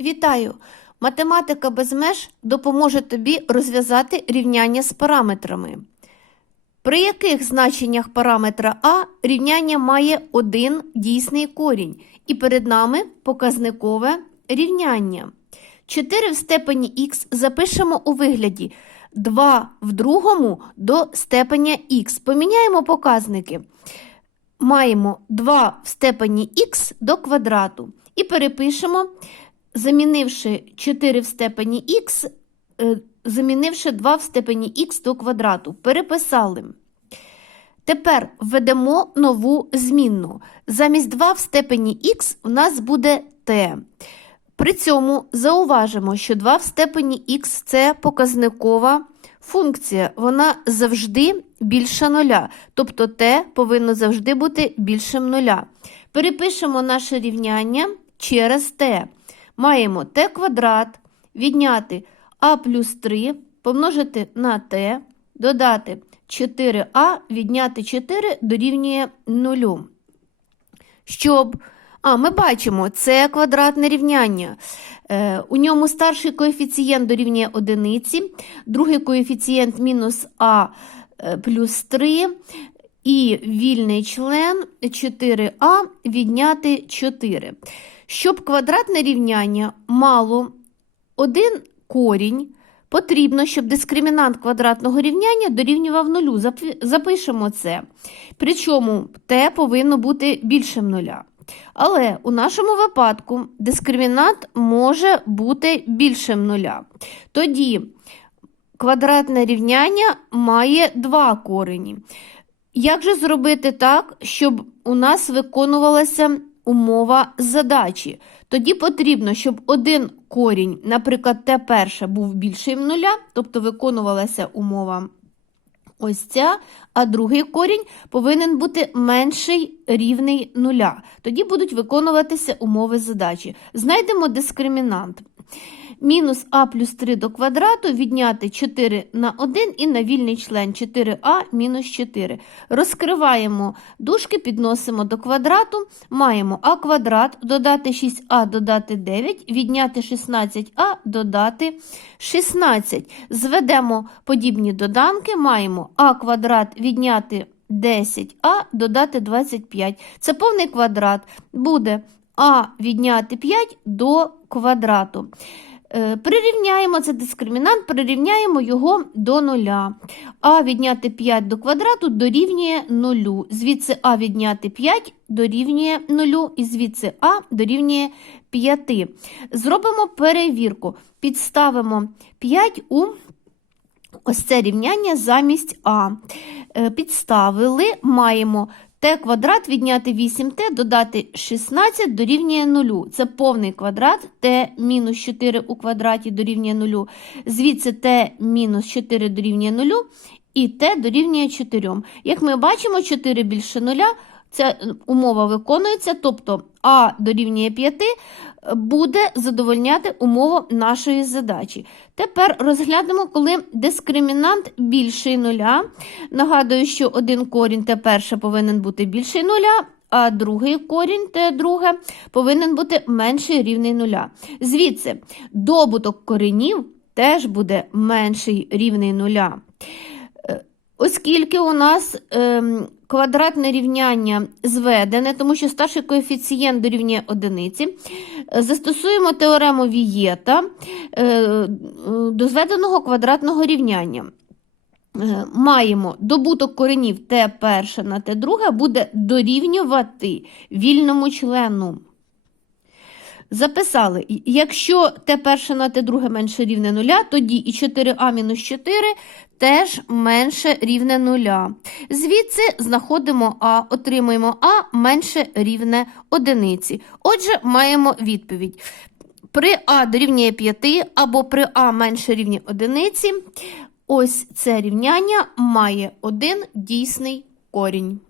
Вітаю! Математика без меж допоможе тобі розв'язати рівняння з параметрами. При яких значеннях параметра А рівняння має один дійсний корінь, і перед нами показникове рівняння. 4 в степені х запишемо у вигляді 2 в другому до степеня х. Поміняємо показники. Маємо 2 в степені х до квадрату. І перепишемо, замінивши 4 в степені х, е, замінивши 2 в степені х до квадрату. Переписали. Тепер введемо нову змінну. Замість 2 в степені х у нас буде t. При цьому зауважимо, що 2 в степені х це показникова функція. Вона завжди більша нуля. Тобто t повинно завжди бути більшим нуля. Перепишемо наше рівняння через t. Маємо t квадрат, відняти а плюс 3, помножити на t, додати 4а, відняти 4 дорівнює 0. Щоб а, ми бачимо, це квадратне рівняння. Е, у ньому старший коефіцієнт дорівнює одиниці, другий коефіцієнт мінус а е, плюс 3, і вільний член 4а відняти 4. Щоб квадратне рівняння мало один корінь, потрібно, щоб дискримінант квадратного рівняння дорівнював нулю. Запишемо це. Причому t повинно бути більшим нуля. Але у нашому випадку дискримінант може бути більшим нуля. Тоді квадратне рівняння має два корені. Як же зробити так, щоб у нас виконувалася умова задачі? Тоді потрібно, щоб один корінь, наприклад, t перше був більший в нуля, тобто виконувалася умова ось ця, а другий корінь повинен бути менший рівний нуля. Тоді будуть виконуватися умови задачі. Знайдемо дискримінант. Мінус а плюс 3 до квадрату відняти 4 на 1 і на вільний член 4а мінус 4. Розкриваємо дужки, підносимо до квадрату, маємо а квадрат, додати 6а, додати 9, відняти 16а, додати 16. Зведемо подібні доданки, маємо а квадрат відняти 10а, додати 25. Це повний квадрат. Буде а відняти 5 до квадрату. Е, Прирівняємо це дискримінант, прирівняємо його до нуля. А відняти 5 до квадрату дорівнює 0. Звідси А відняти 5 дорівнює 0, і звідси А дорівнює 5. Зробимо перевірку. Підставимо 5 у ось це рівняння замість А. Е, Підставили, маємо t квадрат відняти 8Т, додати 16 дорівнює 0. Це повний квадрат, Т мінус 4 у квадраті дорівнює 0. Звідси Т мінус 4 дорівнює 0 і Т дорівнює 4. Як ми бачимо, 4 більше 0, ця умова виконується, тобто а дорівнює 5 буде задовольняти умову нашої задачі. Тепер розглянемо, коли дискримінант більший нуля. Нагадую, що один корінь Т перше повинен бути більший нуля, а другий корінь Т друге повинен бути менший рівний нуля. Звідси добуток коренів теж буде менший рівний нуля. Оскільки у нас ем, квадратне рівняння зведене, тому що старший коефіцієнт дорівнює одиниці, е, застосуємо теорему Вієта е, до зведеного квадратного рівняння. Е, Маємо добуток коренів t перше на t друге буде дорівнювати вільному члену. Записали, якщо t перше на t друге менше рівне нуля, тоді і 4а мінус 4 теж менше рівне нуля. Звідси знаходимо а, отримуємо а менше рівне одиниці. Отже, маємо відповідь. При а дорівнює 5 або при а менше рівня одиниці, ось це рівняння має один дійсний корінь.